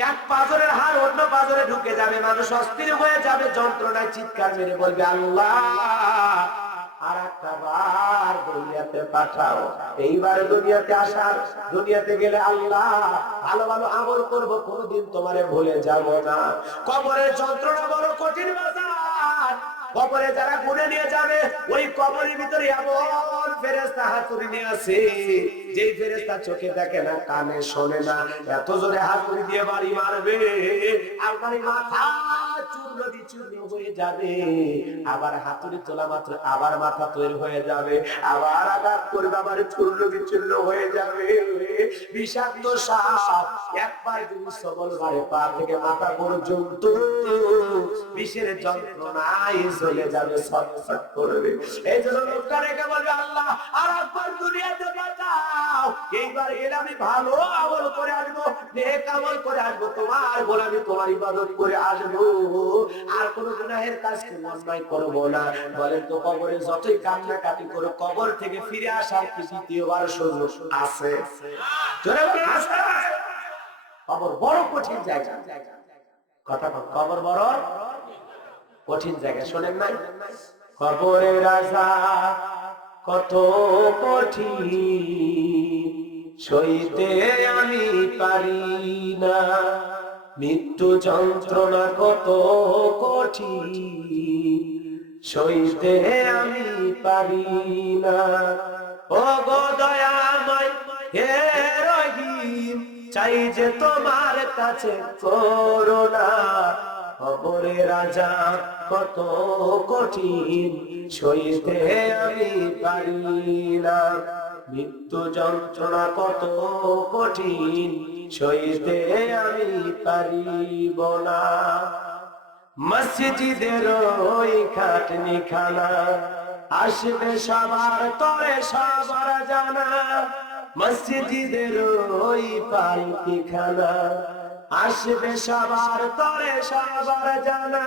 এক পাথরের হাড় অন্য পাথরে ঢুকে যাবে, মানুষ অস্থির হয়ে যাবে, যন্ত্রণায় চিৎকার মেরে বলবে আল্লাহ আর একটা বার দুনিয়াতে পাঠাও। এইবার দুনিয়াতে আসার, দুনিয়াতে গেলে আল্লাহ ভালো ভালো আমল করব, কোনদিন তোমারে ভুলে যাব না। কবরের যন্ত্রণা বড় কঠিন বাজার। কবরে যারা গুনে নিয়ে যাবে, ওই কবরের ভিতরে এমন ফেরেশতা হাতুড়ি নিয়ে আছে, যেই ফেরেশতা চোখে দেখে না, কানে শোনে না, এত জোরে হাতুড়ি দিয়ে বাড়ি মারবে, আপনার মাথা চূর্ণ বিচূর্ণ হয়ে যাবে, আবার হাতুড়ি তোলা মাত্র আবার মাথা তৈরি হয়ে যাবে, আবার আঘাত করবে, আবার চূর্ণ বিচূর্ণ হয়ে যাবে। বিষাক্ত সাপ একবার যদি সবল বাড়ে পা থেকে মাথা পর্যন্ত বিষের যন্ত্রণায় চলে যাবে, ছটফট করবে। এই জন্য লোকটা রেখে বলবে, আল্লাহ আর একবার দুনিয়াতে বাঁচাও, এইবার এর আমি ভালো আমল করে আসবো, নেক আমল করে আসবো, তোমার গোলামি তোমার ইবাদত করে আসবো, আর কোন গুনাহের কাজ অন্যায় করবো না। বলেন তো কবরে যতই কান্নাকাটি করো, কবর থেকে ফিরে আসার কি দ্বিতীয়বার সুযোগ আছে? জোরে বলেন আছে। কবর বড় কঠিন জায়গা, কথা বল, কবর বড় কঠিন জায়গা। শোনেন নাই, কবরের রাজা কত কঠিন, সইতে আমি পারি না, মৃত্যু যন্ত্রণা কত কঠিন, সইতে আমি পারি না। ও গো দয়াময় হে রহিম, চাই যে তোমার কাছে করুণা, কবরের রাজা কত কঠিন, সইতে আমি পারি না, মৃত্যু যন্ত্রণা কত কঠিন, সইতে আমি পারিব না। মসজিদের ওই খাটনি খানা আসবে সবার তরে সবার জানা, মসজিদের ওই পালকি খানা আসবে সবার তরে সবার জানা,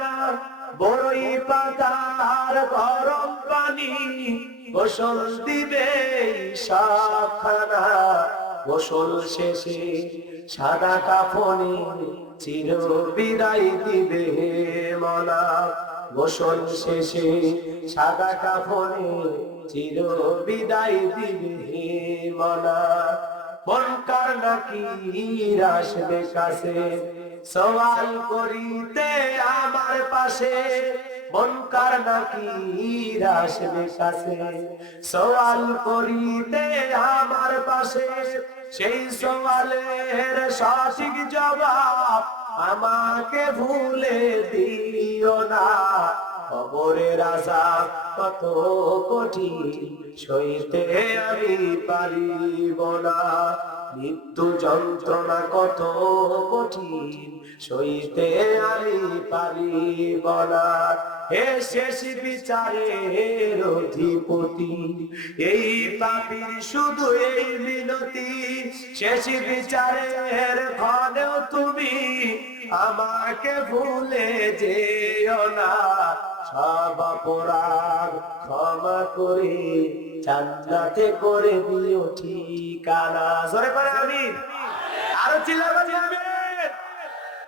বড়ই পাতার গরম পানি গোসল দিবে সবখানা, গোসল শেষে সাদা কাফনে চির বিদায় দিবে মনা, গোসল শেষে সাদা কাফনে চির বিদায় দিবে মনা। মনকার নাকি আসবে কাছে সওয়াল করিতে আমার পাশে, মনকার নাকি আসবে কাছে সওয়াল করিতে আমার পাশে, সেই সওয়ালের সঠিক জবাব আমাকে ভুলে দিও না। কবরের আযাব কত কঠিন, সইতে আমি পারিব না, মৃত্যু যন্ত্রণা কত কঠিন, সইতে আমি পারিব না। হে শেষ বিচারের অধিপতি, এই পাপীর শুধু এই মিনতি, শেষ বিচারের ক্ষণেও তুমি আমাকে ভুলে যেও না, সব অপরাধ ক্ষমা করে জান্নাতে করে দিও ঠিকানা। জোরে করে আমিন, আরো চিল্লাবে।